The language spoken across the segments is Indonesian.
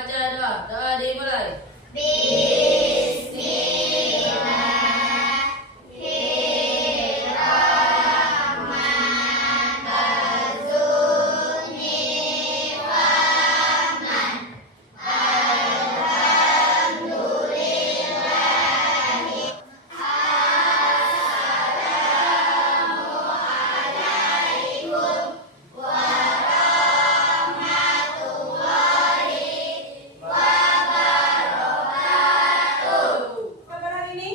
baca doa. Doa dimulai. Kabar hari ini?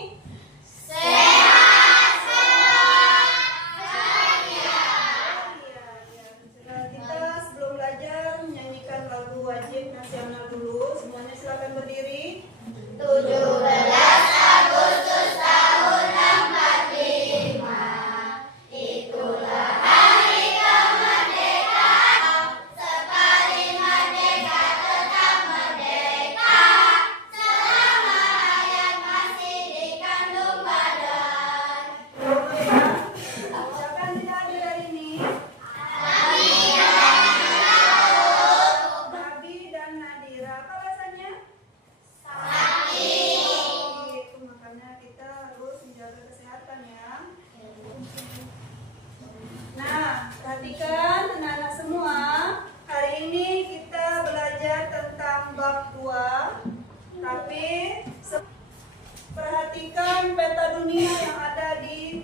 Kita sebelum belajar menyanyikan lagu wajib nasional dulu. Semuanya silakan berdiri. 17 Agustus tahun 45, itulah hari kemerdekaan. Sekali merdeka tetap merdeka, selama hayat masih dikandung badan. Silakan tidak hadir hari ini. Nabi dan Nadira. Apa alasannya? Itu makanya kita harus menjaga kesehatan ya. Nah, perhatikan anak-anak semua. Hari ini kita belajar tentang bab 2. Tapi perhatikan peta dunia yang ada di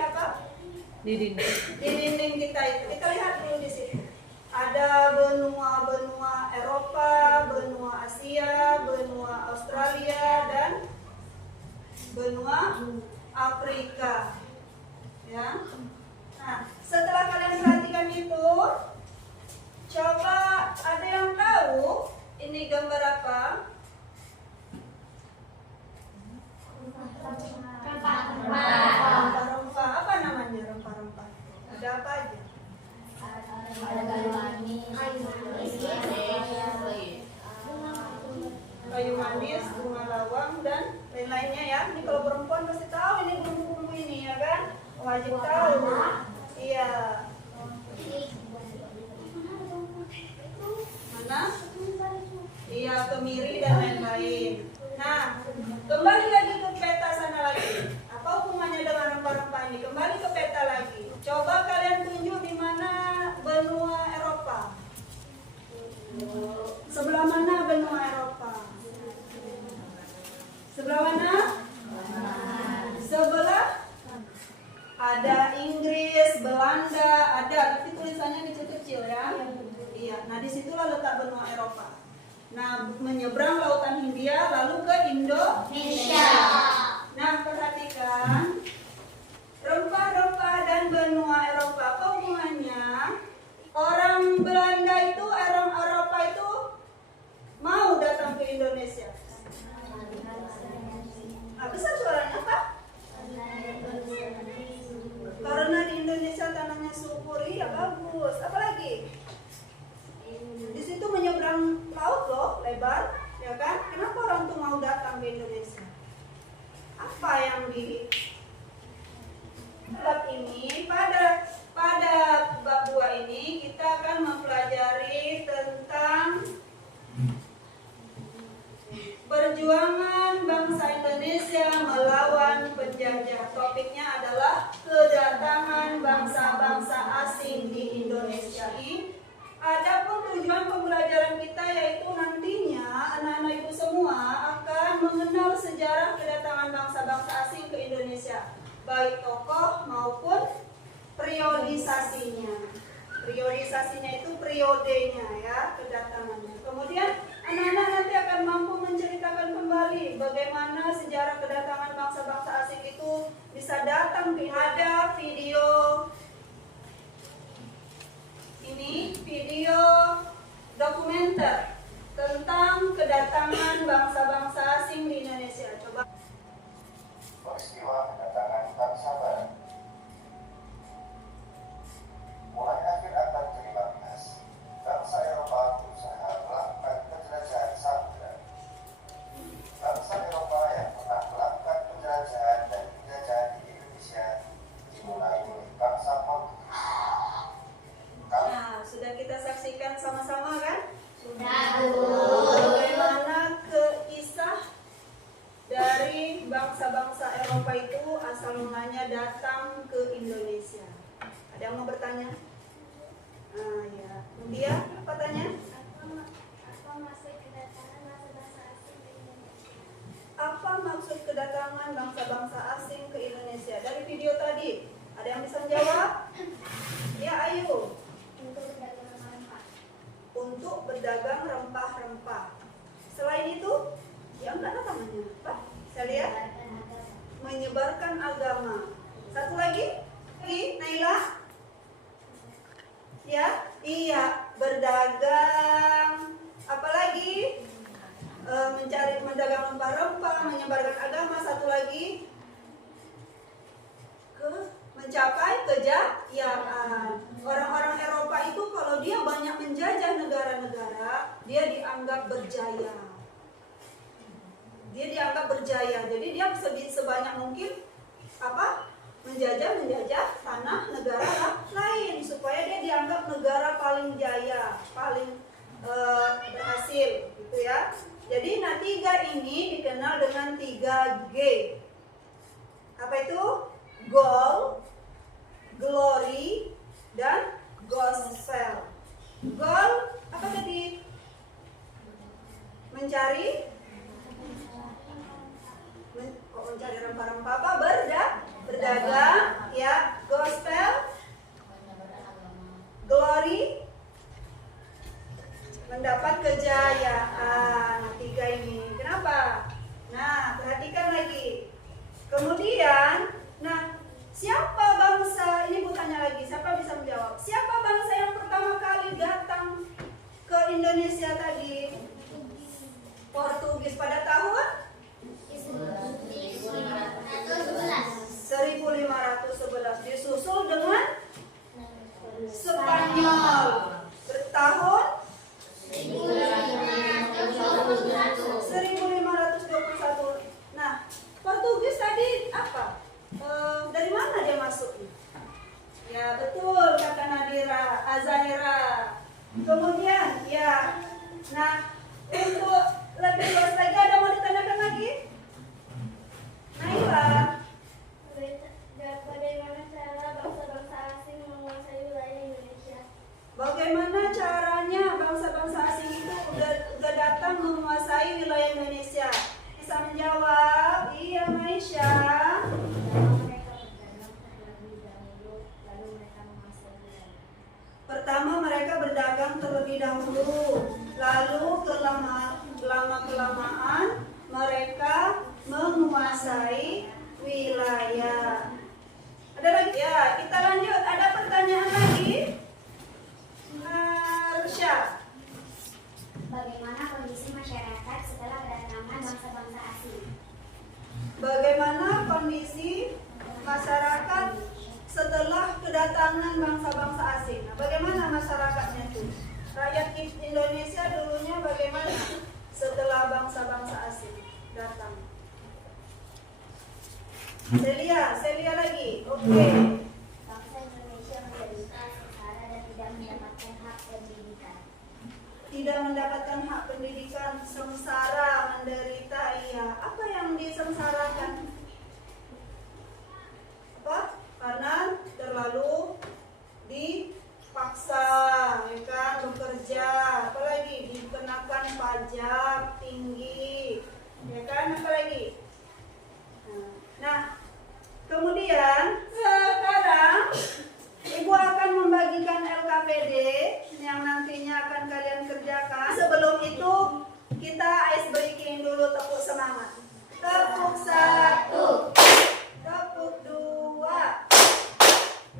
apa? Di dinding. Di dinding kita itu. Kita lihat dulu di sini. Ada benua-benua Eropa, benua Asia, benua Australia, dan benua Afrika. Ya. Nah, setelah kalian perhatikan itu, coba ada yang tahu ini gambar apa? Rempah-rempah. Apa namanya rempah-rempah? Ada apa aja? Kayu manis, bunga lawang, dan lain-lainnya ya. Ini kalau perempuan pasti tahu ini bumbu-bumbu ini ya kan? Wajib tahu. Iya. Mana? Iya, kemiri dan lain-lain. Nah, kembali lagi ke peta sana lagi. Apa hubungannya dengan rempah-rempah ini? Kembali ke peta lagi. Coba kalian tunjuk di mana benua Eropa. Sebelah mana benua Eropa? Sebelah mana? Sebelah ada Inggris, Belanda, ada, tapi tulisannya kecil-kecil ya. Iya. Nah, disitulah letak benua Eropa. Nah, menyeberang lautan Hindia lalu ke Indonesia. Nah, perhatikan rempah-rempah dan benua Eropa. Apa hubungannya? Orang Belanda itu, orang Eropa itu mau datang ke Indonesia. Nah, besar suaranya Pak? Karena di Indonesia tanahnya subur, ya bagus. Apalagi? Di situ menyeberang laut loh, lebar, ya kan? Kenapa orang tuh mau datang ke Indonesia? Apa yang di bab ini? Pada bab 2 ini kita akan mempelajari tentang perjuangan bangsa Indonesia melawan penjajah. Topiknya adalah kedatangan bangsa-bangsa asing di Indonesia. Adapun tujuan pembelajaran kita yaitu nantinya anak-anak ibu semua akan mengenal sejarah kedatangan bangsa-bangsa asing ke Indonesia, baik tokoh maupun periodisasinya. Periodisasinya itu periodenya ya, kedatangannya. Kemudian anak-anak nanti akan mampu menceritakan kembali bagaimana sejarah kedatangan bangsa-bangsa asing itu bisa datang. Ada video ini, video dokumenter tentang kedatangan bangsa-bangsa asing di Indonesia. Coba. Peristiwa kedatangan bangsa barat. Mulai akhir abad ke-15, bangsa Eropa berusaha melakukan penjelajahan samudera. Bangsa Eropa yang pertama Jadi bangsa-bangsa Eropa itu asal mulanya datang ke Indonesia. Ada yang mau bertanya? Ya. Kemudian apa tanya? Apa maksud kedatangan bangsa-bangsa asing ke Indonesia? Apa maksud kedatangan bangsa-bangsa asing ke Indonesia? Dari video tadi, ada yang bisa menjawab? Ya, ayo. Untuk berdagang rempah-rempah. Untuk berdagang rempah-rempah. Selain itu, yang enggak ada namanya. Apa? Saya lihat. Menyebarkan agama. Satu lagi? Naila? Ya, iya, berdagang. Apalagi? Mencari mendagang rempah-rempah, menyebarkan agama. Satu lagi, mencapai kejayaan. Orang-orang Eropa itu kalau dia banyak menjajah negara-negara, dia dianggap berjaya. Dia dianggap berjaya. Jadi dia sebanyak mungkin menjajah tanah negara lain supaya dia dianggap negara paling jaya, paling berhasil, gitu ya. Jadi nah 3 ini dikenal dengan 3G. Apa itu? Goal, glory, dan gospel. Goal apa tadi? Mencari rempah-rempah apa? Berdagang, ya. Gospel, glory, mendapat kejayaan. 3 ini. Kenapa? Nah, perhatikan lagi. Kemudian, nah, siapa bangsa, ini Bu tanya lagi, siapa bisa menjawab? Siapa bangsa yang pertama kali datang ke Indonesia tadi? Portugis pada tahun 1511. Disusul dengan Spanyol bertahun 1521. Nah, Portugis tadi apa? Dari mana dia masuk? Ya betul kata Nadira, Azahira. Kemudian ya, nah untuk lebih luas lagi ada mau ditanyakan lagi? Naila. Bagaimana cara bangsa-bangsa asing menguasai wilayah Indonesia? Bagaimana caranya bangsa-bangsa asing itu udah datang menguasai wilayah Indonesia? Bisa menjawab? Iya, Maisha. Pertama mereka berdagang terlebih dahulu, lalu kelamaan mereka menguasai wilayah. Ada lagi ya? Kita lanjut. Ada pertanyaan lagi? Rusya. Bagaimana kondisi masyarakat setelah kedatangan bangsa-bangsa asing? Bagaimana kondisi masyarakat setelah kedatangan bangsa-bangsa asing? Nah, bagaimana masyarakatnya itu? Rakyat Indonesia dulunya bagaimana setelah bangsa-bangsa asing datang? Celia lagi. Oke. Bangsa Indonesia menderita sengsara dan tidak mendapatkan hak pendidikan. Tidak mendapatkan hak pendidikan, sengsara, menderita, iya. Apa yang disengsarakan? Apa? Karena terlalu dipaksa, ya kan, bekerja, apalagi dikenakan pajak tinggi, ya kan, apalagi. Nah, kemudian sekarang Ibu akan membagikan LKPD yang nantinya akan kalian kerjakan. Sebelum itu kita ice breaking dulu, tepuk semangat. Tepuk 1, tepuk 2,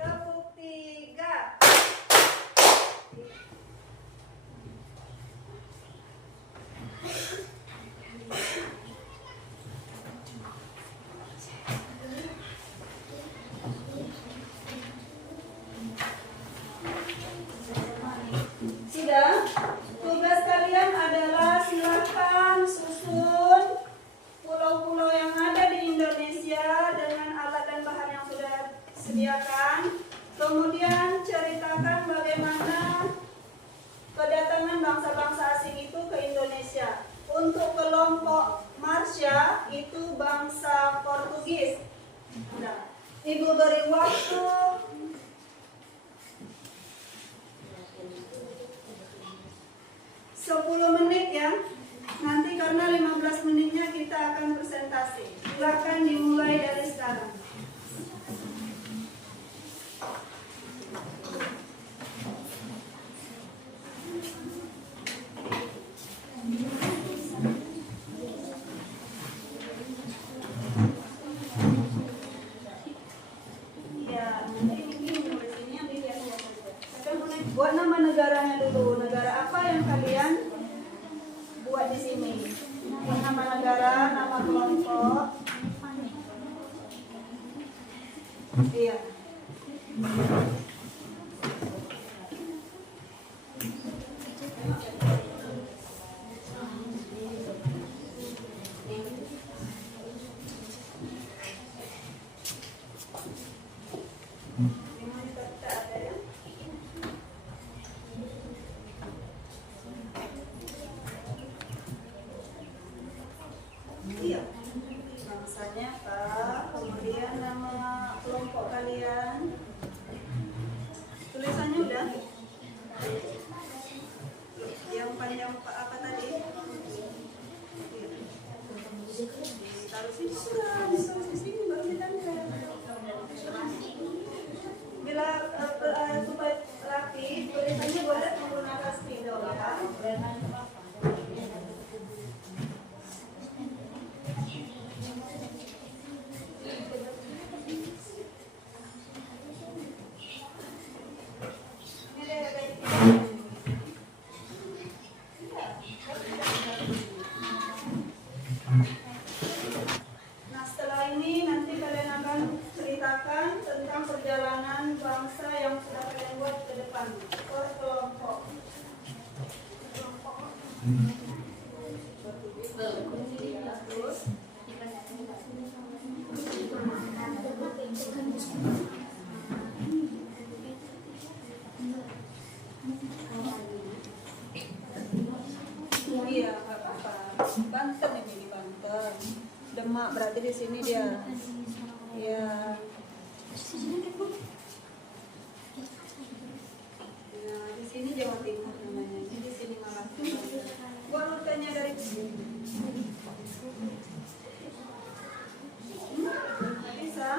tepuk 3. Sudah? Tugas kalian adalah silakan susun pulau-pulau yang ada di Indonesia dengan alat dan bahan yang sudah disediakan. Kemudian ceritakan bagaimana kedatangan bangsa-bangsa asing itu ke Indonesia. Untuk kelompok Marsha itu bangsa Ibu beri waktu 10 menit ya. Nanti karena 15 menitnya kita akan presentasi. Silakan dimulai dari sekarang. Buat nama negaranya dulu. Negara apa yang kalian buat di sini? Buat nama negara, nama kelompok. Iya. Iya, bangsanya apa? Kemudian nama kelompok kalian. Tulisannya udah? Yang panjang apa tadi? Iya. Taruh sini sudah, ditaruh di sini baru ditempel. Bila supaya rapi, tulisannya boleh menggunakan spidol ya. Nah setelah ini nanti kalian akan ceritakan tentang perjalanan bangsa yang sudah kalian buat ke depan per kelompok. Terus iya, apa? Banten ini di Banten. Demak berarti di sini dia. Ya. Nah, di sini Jawa Timur namanya. Di sini Malang. Gua rutenya dari sini. Bisa?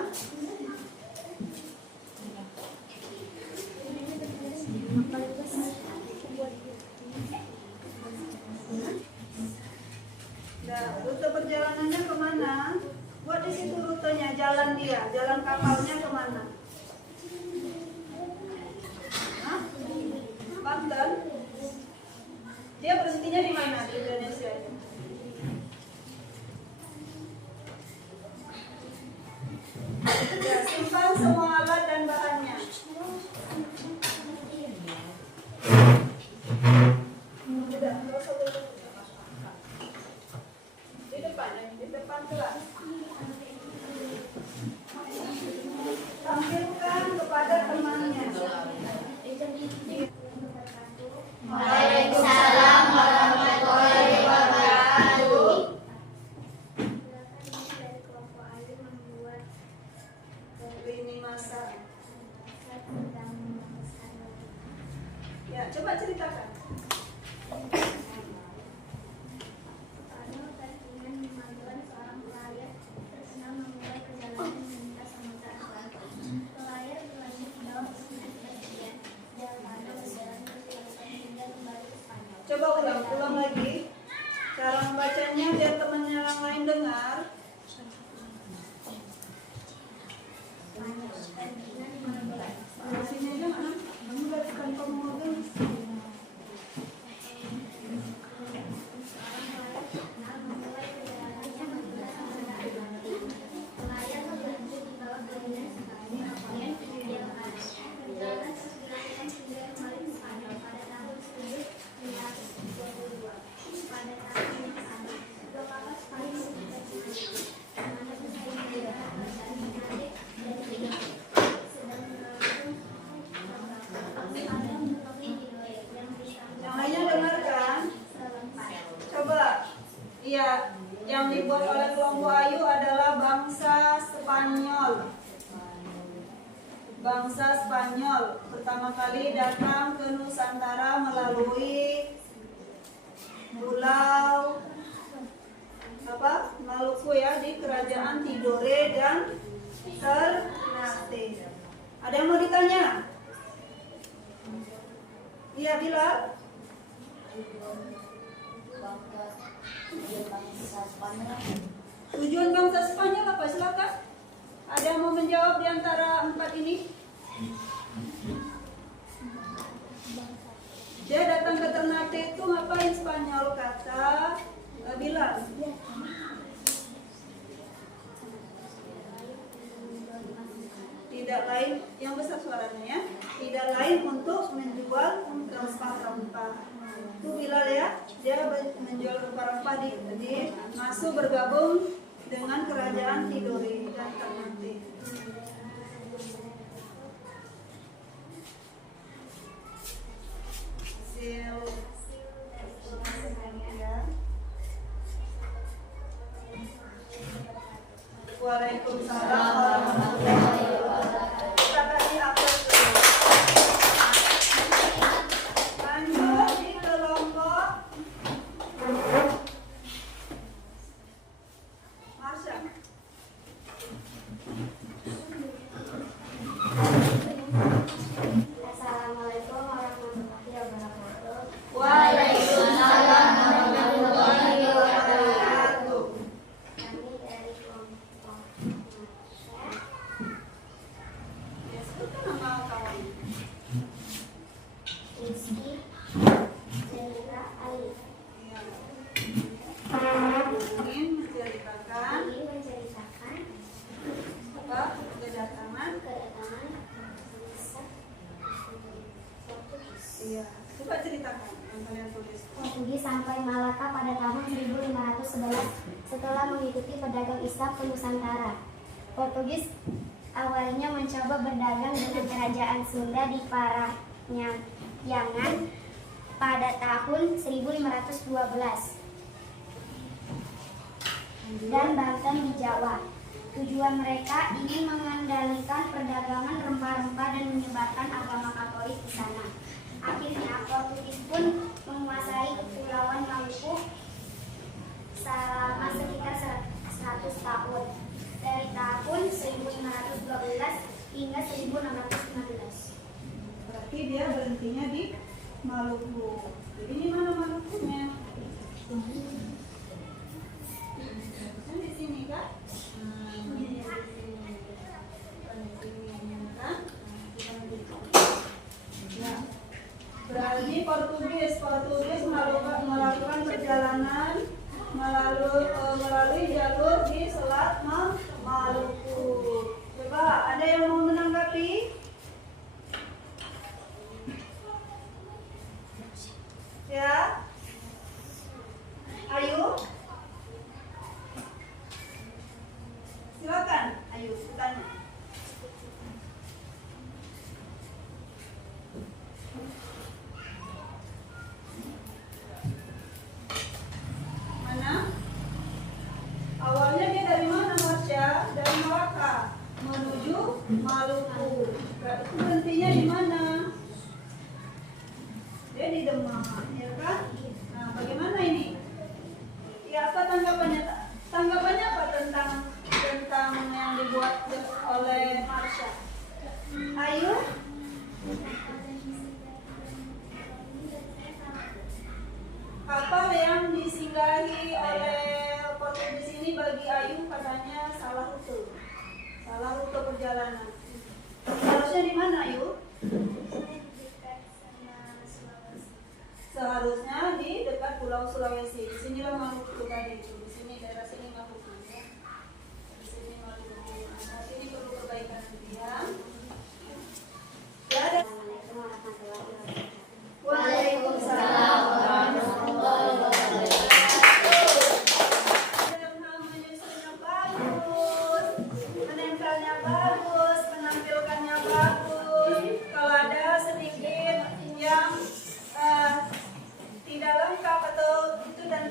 Nah, rute perjalanannya kemana? Buat di situ rutenya, jalan dia, jalan kapalnya kemana? Hah? Banten? Dia berhentinya di mana di Indonesia? Ya, simpan semua alat dan bahannya. Udah, nggak usah dulu. Di depan kelas. Tampilkan kepada temannya. Waalaikumsalam warahmatullahi wabarakatuh. Dari kelompok Ayu membuat Lini masa. tentang memesan. Ya, coba ceritakan. Pada pertengahan 15 seorang pelayar terkenal memulai perjalanan melintas Samudra Atlantik. Pelayar berlanjut ke bawah dengan kepastian dan pada berjalan ke selatan hingga kembali ke Spanyol. Coba ulang lagi. Cara membacanya biar temannya yang lain dengar. Pertandingan 15. Di sini aja mana? Kamu dari kantor mobil. Yang lainnya dengarkan. Coba. Iya, yang dibuat oleh kelompok Ayu adalah bangsa Spanyol. Bangsa Spanyol pertama kali datang ke Nusantara melalui Pulau Maluku ya, di kerajaan Tidore dan Ternate. Ada yang mau ditanya? Iya, Bilal. Tujuan bangsa Spanyol apa? Silakan. Ada yang mau menjawab di antara 4 ini? Dia datang ke Ternate itu ngapain Spanyol, kata Bilal? Tidak lain, yang besar suaranya ya, tidak lain untuk menjual rempah-rempah. Itu Bilal ya, dia menjual rempah-rempah di masuk bergabung dengan kerajaan Tidore dan Ternate. Waalaikumsalam warahmatullahi wabarakatuh. Kita kasih aplaus dulu. Lanjut di kelompok Marsha. Assalamualaikum warahmatullahi wabarakatuh. Waalaikumsalam warahmatullahi wabarakatuh. Kami dari kelompok Marsha. Ya, sebutkan nama kawan. Rizky Zelira Ali Ingin menceritakan ingin menceritakan apa kedatangan. kedatangan bangsa Portugis. Iya, coba ceritakan yang kalian tulis. Portugis sampai Malaka pada tahun 1511 setelah mengikuti pedagang Islam ke Nusantara. Portugis awalnya mencoba berdagang dengan kerajaan Sunda di Parahyangan pada tahun 1512 dan Banten di Jawa. Tujuan mereka ingin mengendalikan perdagangan rempah-rempah dan menyebarkan agama Katolik di sana. Akhirnya Portugis pun menguasai kepulauan Maluku selama sekitar 100 tahun, dari tahun 1512 hingga 1615. Berarti dia berhentinya di Maluku. Jadi ini mana Malukunya? Kan di sini kan? Bukan di sini kan? Ya. Berarti Portugis melakukan perjalanan melalui jalur di Selat Maluku. Coba ada yang mau menanggapi? Ya, ayo, silakan, ayo bertanya. Mana? Awalnya dia dari mana, Marsha? Dari Malaka menuju Maluku. Berarti berhentinya di mana? Dia di Demak, ya kan? Nah, bagaimana ini? Ya, apa tanggapannya? Tanggapannya apa tentang yang dibuat oleh Marsha? Ayo. Kapal yang disinggahi oleh Portugis ini bagi Ayu katanya salah rute perjalanan. Seharusnya di mana, Ayu? Seharusnya di dekat Pulau Sulawesi. Di sinilah Maluku tadi itu. Di sini daerah sini Maluku ya. Di sini Maluku. Nah, ini perlu perbaikan ya. Ya, ada. Assalamualaikum warahmatullahi wabarakatuh. Waalaikumsalam warahmatullahi wabarakatuh. Dengan menyusunnya bagus, menempelnya bagus, menampilkannya bagus. Kalau ada sedikit yang tidak lengkap atau itu dan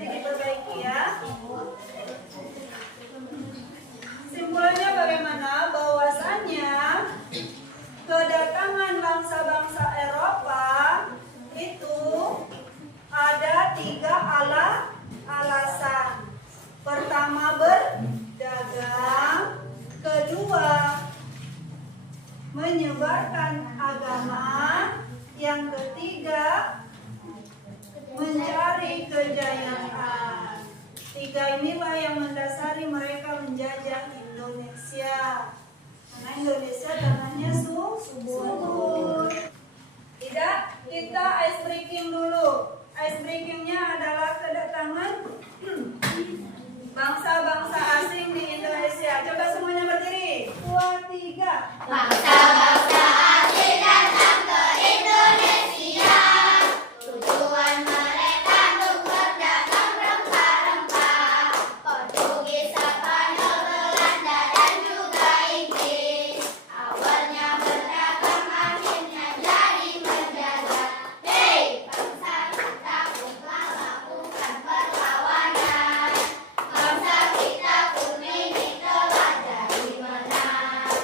menyebarkan agama. Yang ketiga, mencari kejayaan. Tiga inilah yang mendasari mereka menjajah Indonesia. Karena Indonesia tanahnya subur. Tidak, kita ice breaking dulu. Ice breakingnya adalah kedatangan bangsa-bangsa asing di Indonesia. Coba semuanya berdiri. 2, 3. Bangsa-bangsa asing datang ke Indonesia. Tujuan mereka untuk berdagang rempah-rempah. Portugis, Spanyol, Belanda, dan juga Inggris. Awalnya berdagang, akhirnya jadi menjajah. Hei, bangsa kita pun telah melakukan perlawanan. Bangsa kita pun ini telah jadi menang.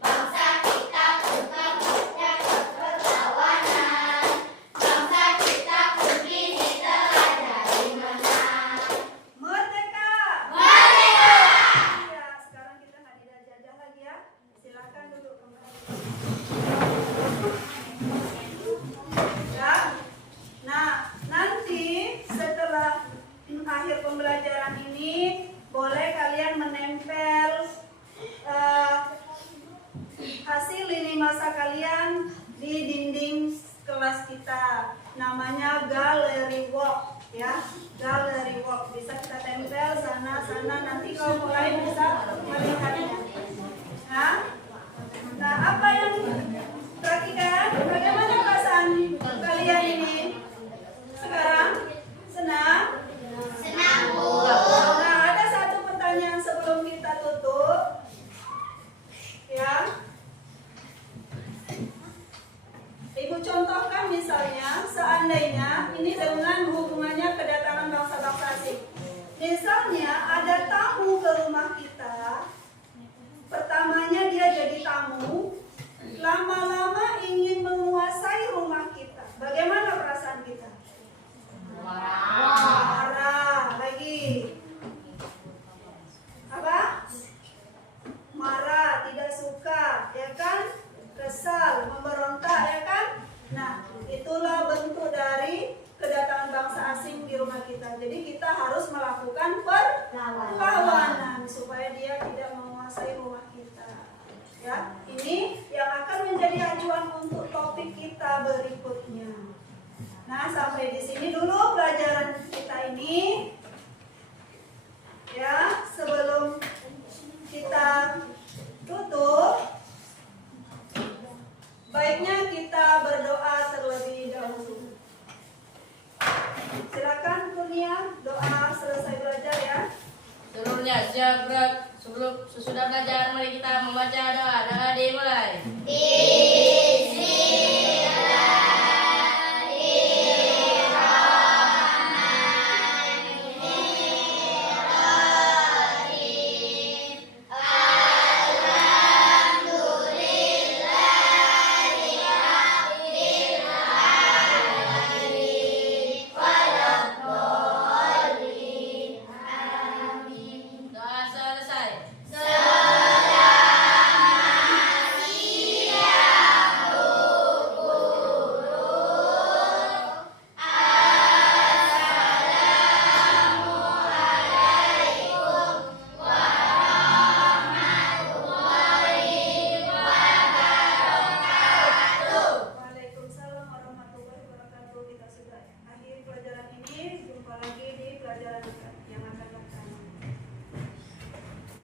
Bangsa kita pun telah perlawanan. Bangsa kita pun ini telah jadi menang. Merdeka! Merdeka! Ya, sekarang kita nggak dijajah lagi ya. Silakan duduk kembali. Ya. Nah, nanti setelah akhir pembelajaran ini, boleh kalian menempel hasil lini masa kalian di dinding kelas kita. Namanya gallery walk, ya. Gallery walk bisa kita tempel sana-sana, nanti kalau mulai bisa melihatnya. Nah, apa yang perhatikan? Bagaimana perasaan kalian ini sekarang? Senang? Senang, Bu. Nah, ada satu pertanyaan sebelum kita tutup. Ya. Ibu contohkan misalnya, seandainya ini dengan hubungannya kedatangan bangsa-bangsa asing. Misalnya ada tamu ke rumah kita. Pertamanya dia jadi tamu, lama-lama ingin menguasai rumah kita. Bagaimana perasaan kita? Marah. Lagi. Apa? Marah, tidak suka, ya kan? Kesal, memberontak, ya kan? Nah, itulah bentuk dari kedatangan bangsa asing di rumah kita. Jadi kita harus melakukan perlawanan supaya dia tidak menguasai rumah kita. Ya, ini yang akan menjadi acuan untuk topik kita berikutnya. Nah, sampai di sini dulu pelajaran kita ini. Ya, sebelum kita tutup, baiknya kita berdoa terlebih dahulu. Silakan Kurnia, doa selesai belajar ya. Seluruhnya siap gerak. Sesudah belajar mari kita membaca doa. Doa dimulai.